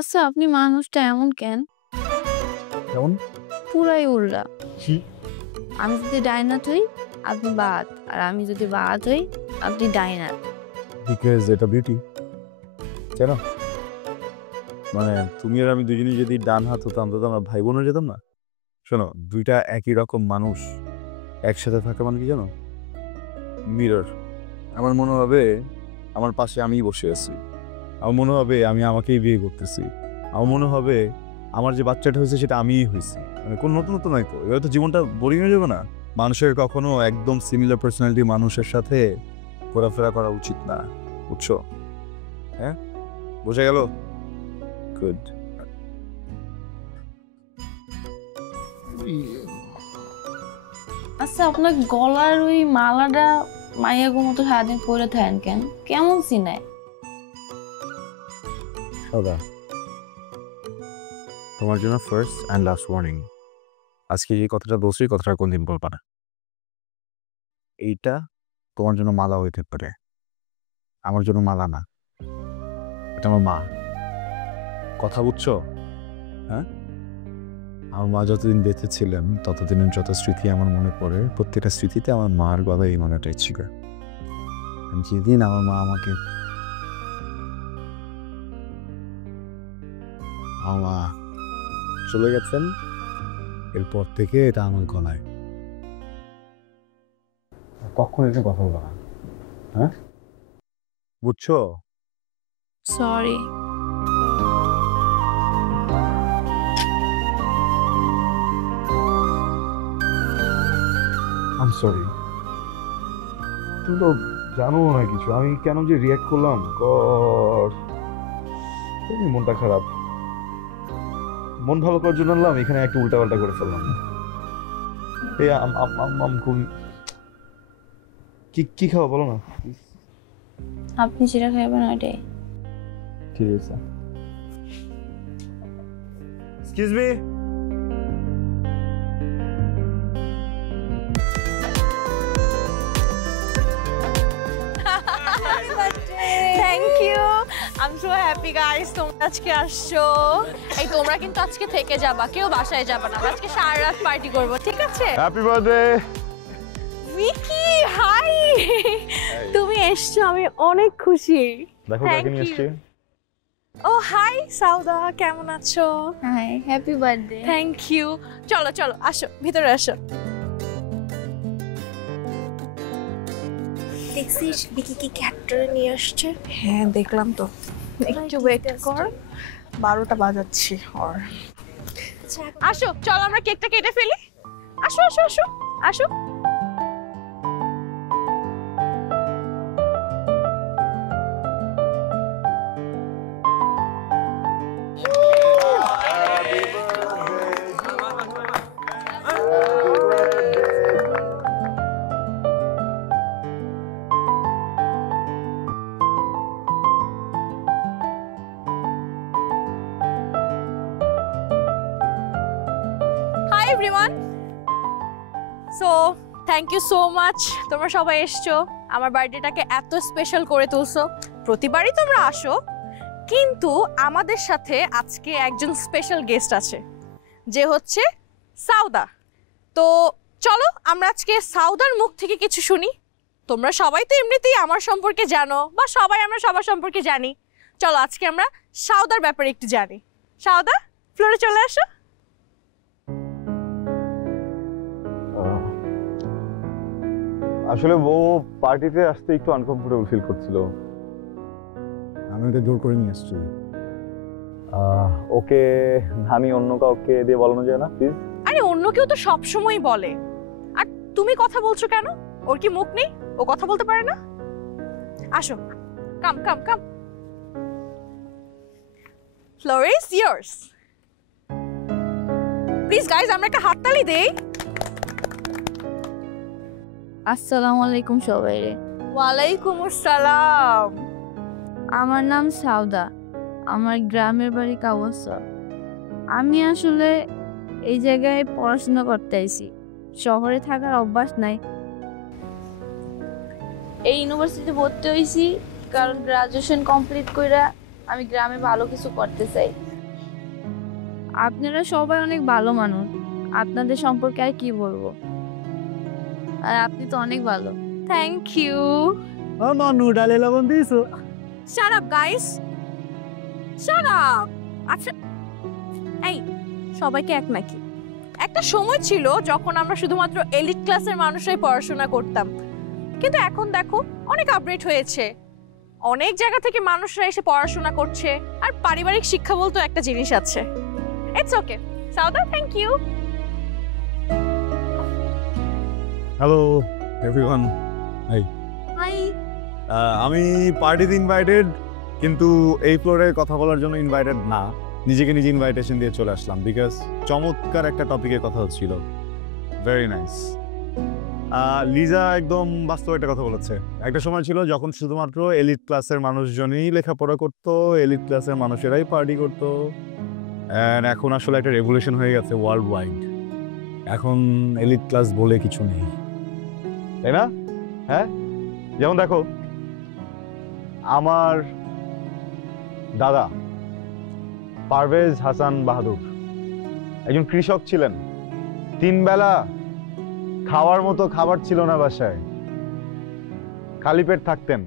আচ্ছা আপনি মানুষটা এমন কেন? কেমন? পুরাই উল্টা। কি? আমি যদি ডাইনাট হই আপনি বাদ, আর আমি যদি বাদ হই আপনি ডাইনাট। বিকজ এটা বিউটি, তাই না? মানে তুমি আর আমি দুজনেই যদি ডান হাত হতাম তো আমরা ভাই বোন হয়ে যেতাম না? শোনো, দুইটা একই রকম মানুষ একসাথে থাকা মানে কি জানো? মিরর। আমার মনে হবে আমার পাশে আমিই বসে আছি, আমার মনে হবে আমি আমাকেই বিয়ে করতেছি, আমার মনে হবে আমার যে বাচ্চাটা হয়েছে সেটা আমিই হয়েছি। মানে কোনো নতুনত্ব নাই তো, এবার তো জীবনটা বোরিং হয়ে যাবে না? মানুষের কখনো একদম সিমিলার পার্সোনালিটি মানুষের সাথে ঘোরাফেরা করা উচিত না, বুঝছো? হ্যাঁ, বোঝা গেল? গুড। আচ্ছা আপনার গলার ওই মালাটা মাইয়াগো মতো সারাদিন পরে থাকেন কেন? কেমন চিনায়? দাদা, তোমার জন্য ফার্স্ট অ্যান্ড লাস্ট ওয়ার্নিং। আজকে এই কথাটা বলছি, কথাটা কোনদিন বলবা না। এইটা তোমার জন্য মালা হইতে পারে, আমার জন্য মালা না। এটা আমার মা। কথা বুঝছো? হ্যাঁ, আমার মা যতদিন বেঁচে ছিলেন ততদিনের যত স্মৃতি আমার মনে পড়ে, প্রত্যেকটা স্মৃতিতে আমার মার গলায় এই মালাটাই ছিল। যেদিন আমার মা আমাকে আমার মা চলে গেছেন, এরপর থেকে এটা আমার গলায়। কখন এটা কথা বলবো না, হ্যাঁ? বুঝছো? সরি। আম সরি। তুমি তো জানো না কিছু, আমি কেন যে রিয়াক্ট করলাম, গড, মনটা খারাপ। মন ভালো করার জন্য আনলাম, এখানে একটু উল্টাপাল্টা করে ফেললাম। এই খুবই কি কি খাওয়া বলো না? আপনি যেটা খাইবেন ওইটাই। ঠিক আছে। Excuse me. Thank you, I am so happy guys, তোমরা আজকে আসছো। এই তোমরা কিন্তু আজকে থেকে যাবা, কেউ বাসায় যাবা না, আমরা আজকে সারা রাত পার্টি করব, ঠিক আছে? হ্যাপি বার্থডে ভিকি, হাই, তুমি এসছো, আমি অনেক খুশি। দেখো Thank কাকে নিয়ে you. এসেছি। ও হাই সাউদা, কেমন আছো? Hi, happy birthday. Thank you. চলো চলো আসো, ভিতরে আসো। দেখছিস ভিকি কি ক্যারেক্টারে নিয়ে আসছে? হ্যাঁ দেখলাম তো, একটু ওয়েট কর, 12টা বাজাচ্ছি। ওর আসো, চলো আমরা কেকটা কেটে ফেলি। আসো আসো আসো আসো। Hi everyone, so thank you so much, তোমরা সবাই এসছো, আমার বার্থডেটাকে এত স্পেশাল করে তুলছো। প্রতিবারই তোমরা আসো, কিন্তু আমাদের সাথে আজকে একজন স্পেশাল গেস্ট আছে, যে হচ্ছে সাউদা। তো চলো আমরা আজকে সাউদার মুখ থেকে কিছু শুনি। তোমরা সবাই তো এমনিতেই আমার সম্পর্কে জানো, বা সবাই আমরা সবার সম্পর্কে জানি। চলো আজকে আমরা সাউদার ব্যাপারে একটু জানি। সাউদা, ফ্লোরে চলে আসো। আসলে ও পার্টিতে আসতে একটু আনকমফোর্টেবল ফিল করছিল, আমি ওকে জোর করে নিয়ে আসছি। ওকে আমি অন্য কাউকে দিয়ে বলানো যায় না প্লিজ? আরে অন্য কেউ তো সব সময় বলে, আর তুমি কথা বলছো কেন? ওর কি মুখ নেই? ও কথা বলতে পারে না? আসো, come come come, floor is yours. Please guys, আমরা একটা হাততালি দেই। আসসালামু আলাইকুম সবাইরে। ওয়ালাইকুম আসসালাম। আমার নাম সাউদা, আমার গ্রামের বাড়ি কাওয়াসা। আমি আসলে এই জায়গায় পড়াশোনা করতে আইছি, শহরে থাকার অভ্যাস নাই। এই ইউনিভার্সিটিতে ভর্তি হইছি কারণ গ্রাজুয়েশন কমপ্লিট কইরা আমি গ্রামে ভালো কিছু করতে চাই। আপনারা সবাই অনেক ভালো মানুষ, আপনাদের সম্পর্কে আর কি বলবো। আর আপনি তো অনেক ভালো। Thank you. আমার নুডালে লবণ দিয়েছো। Shut up guys, shut up. আচ্ছা এই সবাইকে এক নাকি? একটা সময় ছিল যখন আমরা শুধুমাত্র এলিট ক্লাসের মানুষরাই পড়াশোনা করতাম, কিন্তু এখন দেখো অনেক আপডেট হয়েছে। অনেক জায়গা থেকে মানুষরা এসে পড়াশোনা করছে, আর পারিবারিক শিক্ষা বলতে একটা জিনিস আছে। It's okay Sauda, thank you. Hello everyone. Hi. আমি পার্টিতে ইনভাইটেড, কিন্তু এই ফ্লোরে কথা বলার জন্য ইনভাইটেড না। নিজেকে নিজে ইনভাইটেশন দিয়ে চলে আসলাম বিকজ চমৎকার একটা টপিকের কথা হচ্ছিল। Very nice. লিজা একদম বাস্তব একটা কথা বলেছে। একটা সময় ছিল যখন শুধুমাত্র এলিট ক্লাসের মানুষজনই লেখাপড়া করতো, এলিট ক্লাসের মানুষেরাই পার্টি করতো। অ্যান্ড এখন আসলে একটা রেভলিউশন হয়ে গেছে ওয়ার্ল্ড ওয়াইড। এখন এলিট ক্লাস বলে কিছু নেই, তাই না? হ্যাঁ, যেমন দেখো আমার দাদা পারভেজ হাসান বাহাদুর একজন কৃষক ছিলেন। 3 বেলা খাওয়ার মতো খাবার ছিল না বাসায়, খালি পেট থাকতেন।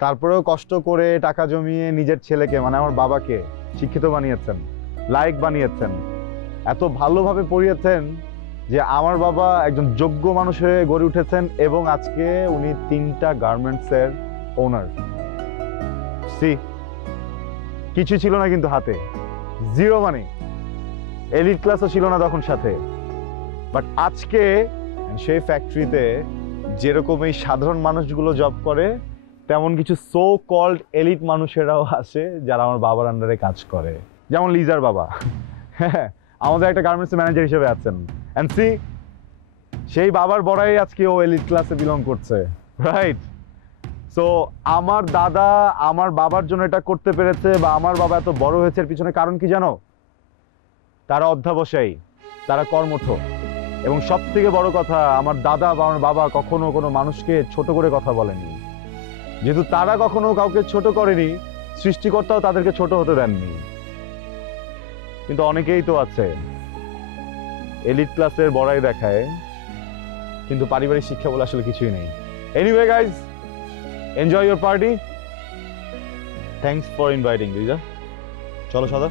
তারপরেও কষ্ট করে টাকা জমিয়ে নিজের ছেলেকে মানে আমার বাবাকে শিক্ষিত বানিয়েছেন, লায়ক বানিয়েছেন, এত ভালোভাবে পড়িয়েছেন যে আমার বাবা একজন যোগ্য মানুষ হয়ে গড়ে উঠেছেন এবং আজকে উনি 3টা গার্মেন্টসের ওনার। সি, কিছু ছিল না কিন্তু হাতে, জিরো মানি। এলিট ক্লাসও ছিল না তখন সাথে, বাট আজকে সেই ফ্যাক্টরিতে যেরকম এই সাধারণ মানুষগুলো জব করে, তেমন কিছু সো কল্ড এলিট মানুষেরাও আছে যারা আমার বাবার আন্ডারে কাজ করে। যেমন লিজার বাবা, হ্যাঁ, আমাদের একটা গার্মেন্টস ম্যানেজার হিসেবে আছেন। এন্ড সি, সেই বাবার বড়াই আজকে ও এলিট ক্লাসে বিলং করছে, রাইট? সো আমার দাদা আমার বাবার জন্য এটা করতে পেরেছে বা আমার বাবা এত বড় হয়েছে, এর পিছনে কারণ কি জানো? তারা অধ্যাবসায়ী, তারা কর্মঠ, এবং সব থেকে বড় কথা, আমার দাদা বা আমার বাবা কখনো কোনো মানুষকে ছোট করে কথা বলেনি। যেহেতু তারা কখনো কাউকে ছোট করেনি, সৃষ্টিকর্তাও তাদেরকে ছোট হতে দেননি। কিন্তু অনেকেই তো আছে এলিট ক্লাসের বড়াই দেখায়, কিন্তু পারিবারিক শিক্ষা বলে আসলে কিছুই নেই। Anyway guys, enjoy your party. Thanks for inviting Liza. চলো সাদা।